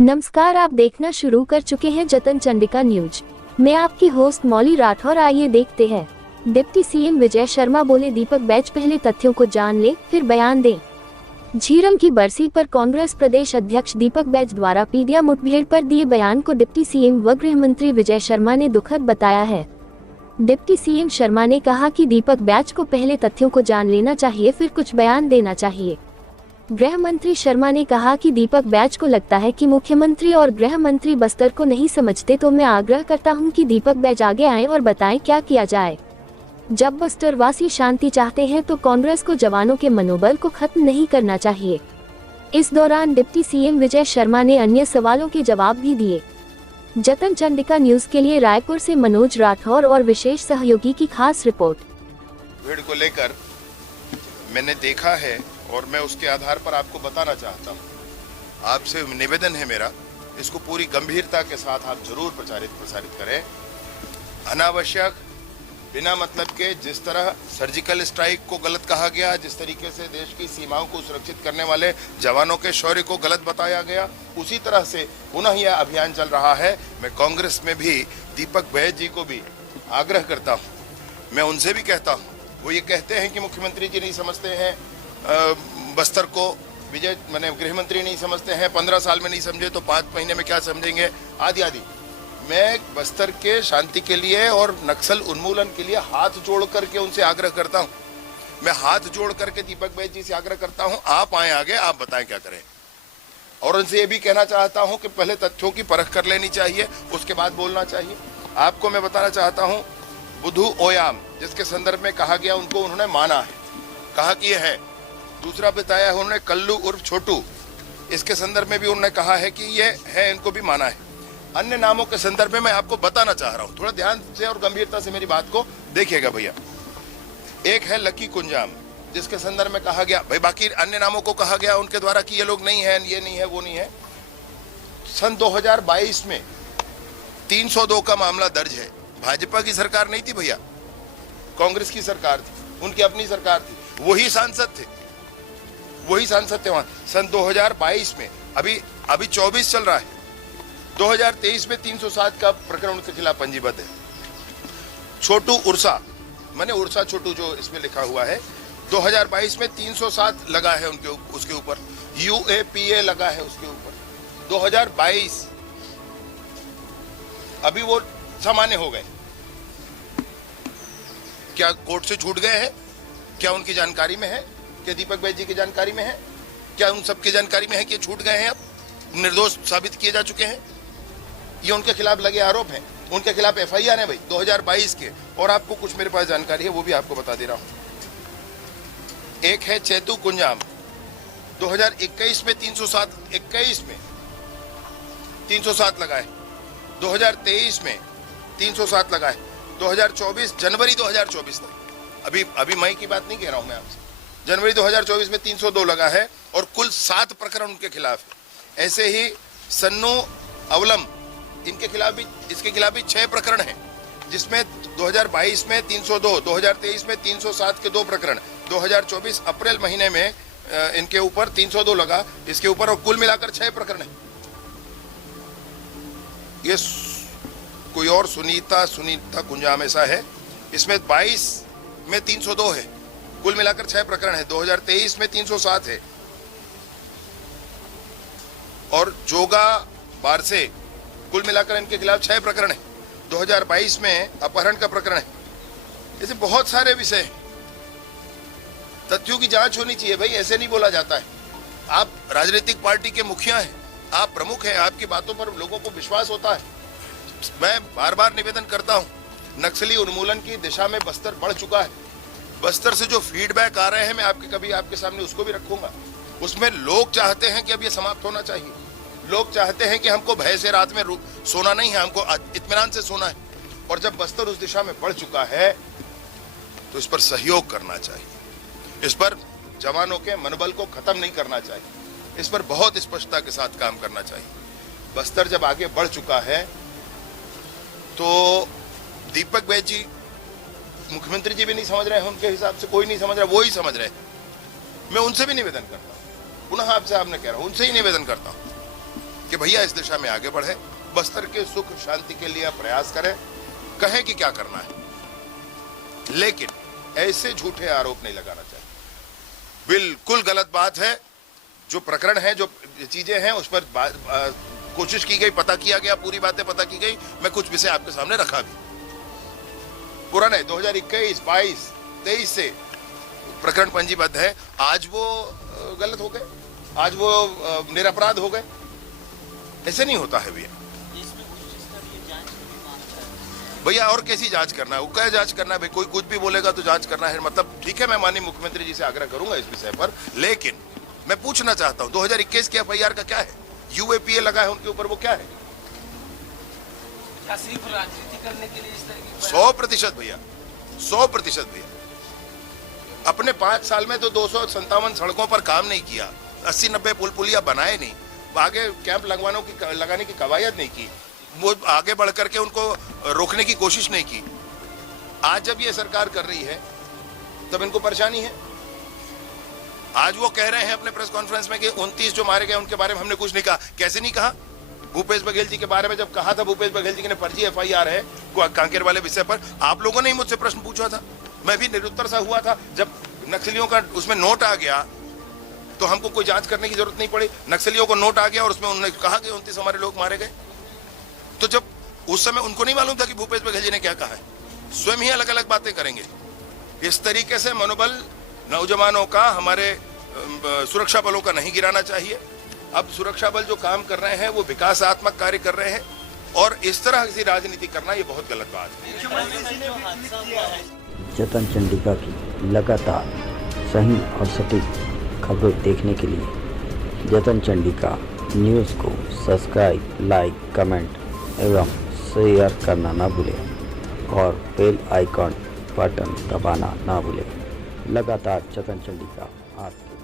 नमस्कार, आप देखना शुरू कर चुके हैं जतन चंडिका न्यूज। मैं आपकी होस्ट मौली राठौर। आइए देखते हैं। डिप्टी सीएम विजय शर्मा बोले, दीपक बैच पहले तथ्यों को जान ले फिर बयान दे। झीरम की बरसी पर कांग्रेस प्रदेश अध्यक्ष दीपक बैच द्वारा पीडिया मुठभेड़ पर दिए बयान को डिप्टी सीएम व गृह मंत्री विजय शर्मा ने दुखद बताया है। डिप्टी सीएम शर्मा ने कहा कि दीपक बैच को पहले तथ्यों को जान लेना चाहिए, फिर कुछ बयान देना चाहिए। गृह मंत्री शर्मा ने कहा कि दीपक बैच को लगता है कि मुख्यमंत्री और गृह मंत्री बस्तर को नहीं समझते, तो मैं आग्रह करता हूं कि दीपक बैच आगे आए और बताएं क्या किया जाए। जब बस्तर वासी शांति चाहते हैं तो कांग्रेस को जवानों के मनोबल को खत्म नहीं करना चाहिए। इस दौरान डिप्टी सीएम विजय शर्मा ने अन्य सवालों के जवाब भी दिए। जतन चंडिका न्यूज के लिए रायपुर से मनोज राठौर और विशेष सहयोगी की खास रिपोर्ट। भीड़ को लेकर मैंने देखा है और मैं उसके आधार पर आपको बताना चाहता हूँ। आपसे निवेदन है मेरा, इसको पूरी गंभीरता के साथ आप जरूर प्रसारित करें। अनावश्यक बिना मतलब के जिस तरह सर्जिकल स्ट्राइक को गलत कहा गया, जिस तरीके से देश की सीमाओं को सुरक्षित करने वाले जवानों के शौर्य को गलत बताया गया, उसी तरह से पुनः यह अभियान चल रहा है। मैं कांग्रेस में भी दीपक बैच जी को भी आग्रह करता हूँ, मैं उनसे भी कहता हूँ। वो ये कहते हैं कि मुख्यमंत्री जी नहीं समझते हैं बस्तर को, विजय मैंने गृह मंत्री नहीं समझते हैं, 15 साल में नहीं समझे तो 5 महीने में क्या समझेंगे, आदि आदि। मैं बस्तर के शांति के लिए और नक्सल उन्मूलन के लिए हाथ जोड़ करके उनसे आग्रह करता हूं। मैं हाथ जोड़ करके दीपक बैच जी से आग्रह करता हूं, आप आए आगे, आप बताएं क्या करें। और उनसे ये भी कहना चाहता हूं कि पहले तथ्यों की परख कर लेनी चाहिए, उसके बाद बोलना चाहिए। आपको मैं बताना चाहता हूं, बुधू ओयाम जिसके संदर्भ में कहा गया, उनको उन्होंने माना है, कहा कि ये है। दूसरा बताया है उन्होंने कल्लू उर्फ छोटू, इसके संदर्भ में भी उन्होंने कहा है कि ये है, इनको भी माना है। अन्य नामों के संदर्भ में मैं आपको बताना चाह रहा हूं, थोड़ा ध्यान से और गंभीरता से मेरी बात को देखिएगा भैया। एक है लकी कुंजाम, जिसके संदर्भ में कहा गया, भाई बाकी अन्य नामों को कहा गया उनके द्वारा कि ये लोग नहीं है, ये नहीं है, वो नहीं है। सन 2022 में 302 का मामला दर्ज है। भाजपा की सरकार नहीं थी भैया, कांग्रेस की सरकार थी, उनकी अपनी सरकार थी, वही सांसद थे वहां सन 2022 में। अभी 24 चल रहा है, 2023 में 307 का प्रकरण उनके खिलाफ पंजीबद्ध है। छोटू उर्सा, मैंने उर्सा छोटू जो इसमें लिखा हुआ है, 2022 में 307 लगा है उसके ऊपर, UAPA लगा है उसके ऊपर 2022। अभी वो सामान्य हो गए, क्या कोर्ट से छूट गए हैं? क्या उनकी जानकारी में है? क्या दीपक बैच जी की जानकारी में है? क्या उन सबकी जानकारी में है कि छूट गए हैं, अब निर्दोष साबित किए जा चुके हैं? ये उनके खिलाफ लगे आरोप हैं, उनके खिलाफ FIR है भाई 2022 के। और आपको कुछ मेरे पास जानकारी है, वो भी आपको बता दे रहा हूं। एक है चेतू कुंजाम, 2021 में 307, 21 में 307 लगा है, 2023 में 307 लगा है, 2024 जनवरी 2024 तक, अभी मई की बात नहीं कह रहा हूं मैं आपसे, जनवरी 2024 में 302 लगा है और कुल 7 प्रकरण उनके खिलाफ है। ऐसे ही सन्नू अवलम, इनके खिलाफ भी, इसके खिलाफ भी 6 प्रकरण हैं, जिसमें 2022 में 302, 2023 में 307 के 2 प्रकरण, 2024 अप्रैल महीने में इनके ऊपर 302 लगा इसके ऊपर, और कुल मिलाकर 6 प्रकरण है। ये कोई और सुनीता कुंजाम ऐसा है, इसमें 22 में 302 है, कुल मिलाकर 6 प्रकरण है। 2023 में 307 है। और जोगा बारसे, कुल मिलाकर इनके खिलाफ 6 प्रकरण है, 2022 में अपहरण का प्रकरण है। ऐसे बहुत सारे विषय हैं। तथ्यों की जांच होनी चाहिए भाई, ऐसे नहीं बोला जाता है। आप राजनीतिक पार्टी के मुखिया हैं, आप प्रमुख हैं, आपकी बातों पर लोगों को विश्वास होता है। मैं बार बार निवेदन करता हूं, नक्सली उन्मूलन की दिशा में बस्तर बढ़ चुका है। बस्तर से जो फीडबैक आ रहे हैं, मैं आपके सामने उसको भी रखूंगा। उसमें लोग चाहते हैं कि अब ये समाप्त होना चाहिए। लोग चाहते हैं कि हमको भय से रात में सोना नहीं है, हमको इत्मीनान से सोना है। और जब बस्तर उस दिशा में बढ़ चुका है तो इस पर सहयोग करना चाहिए, इस पर जवानों के मनोबल को खत्म नहीं करना चाहिए, इस पर बहुत स्पष्टता के साथ काम करना चाहिए। बस्तर जब आगे बढ़ चुका है तो दीपक बैच जी, मुख्यमंत्री जी भी नहीं समझ रहे हैं, उनके हिसाब से कोई नहीं समझ रहा, वो ही समझ रहे हैं। मैं उनसे भी निवेदन करता हूं, पुनः आपसे आपने कह रहा हूं, उनसे ही निवेदन करता हूं कि भैया इस दिशा में आगे बढ़े, बस्तर के सुख शांति के लिए प्रयास करें, कहें कि क्या करना है, लेकिन ऐसे झूठे आरोप नहीं लगाना चाहिए। बिल्कुल गलत बात है। जो प्रकरण है, जो चीजें हैं, उस पर कोशिश की गई, पता किया गया, पूरी बातें पता की गई। मैं कुछ विषय आपके सामने रखा भी। पुराने 2021, 22, 23 से प्रकरण पंजीबद्ध है। आज वो गलत हो गए, आज वो निरपराध हो गए। ऐसे नहीं होता है भैया। भैया और कैसी जांच करना है, वो क्या जांच करना है भाई? कोई कुछ भी बोलेगा तो जांच करना है, मतलब ठीक है। मैं माननीय मुख्यमंत्री जी से आग्रह करूंगा इस विषय पर, लेकिन मैं पूछना चाहता हूं 2021 के एफआईआर का क्या है? यूएपीए लगा है उनके ऊपर, वो क्या है? क्या सिर्फ राजनीति करने के लिए इस तरह की 100% भैया, 100% भैया। अपने 5 साल में तो 257 सड़कों पर काम नहीं किया, 80-90 पुल पुलिया बनाए नहीं, आगे कैंप लगाने की कवायद नहीं की, वो आगे बढ़ करके उनको रोकने की कोशिश नहीं की। आज जब ये सरकार कर रही है तब इनको परेशानी है। आज वो कह रहे हैं अपने प्रेस कॉन्फ्रेंस में कि 29 जो मारे गए उनके बारे में हमने कुछ नहीं कहा। कैसे नहीं कहा? भूपेश बघेल जी के बारे में जब कहा था, भूपेश बघेल जी ने फर्जी एफआईआर है कांकेर वाले विषय पर, आप लोगों ने ही मुझसे प्रश्न पूछा था, मैं भी निरुत्तर सा हुआ था। जब नक्सलियों का उसमें नोट आ गया तो हमको कोई जांच करने की जरूरत नहीं पड़ी। नक्सलियों को नोट आ गया और उसमें उन्होंने कहा कि 29 हमारे लोग मारे गए। तो जब उस समय उनको नहीं मालूम था कि भूपेश बघेल जी ने क्या कहा है? स्वयं ही अलग अलग बातें करेंगे। इस तरीके से मनोबल नौजवानों का, हमारे सुरक्षा बलों का नहीं गिराना चाहिए। अब सुरक्षा बल जो काम कर रहे हैं वो विकासात्मक कार्य कर रहे हैं, और इस तरह की राजनीति करना ये बहुत गलत बात है। जतन चंडिका की लगातार सही और सटीक खबरें देखने के लिए जतन चंडिका न्यूज़ को सब्सक्राइब, लाइक, कमेंट एवं शेयर करना ना भूलें और बेल आइकॉन बटन दबाना ना भूलें। लगातार जतन चंडिका आपके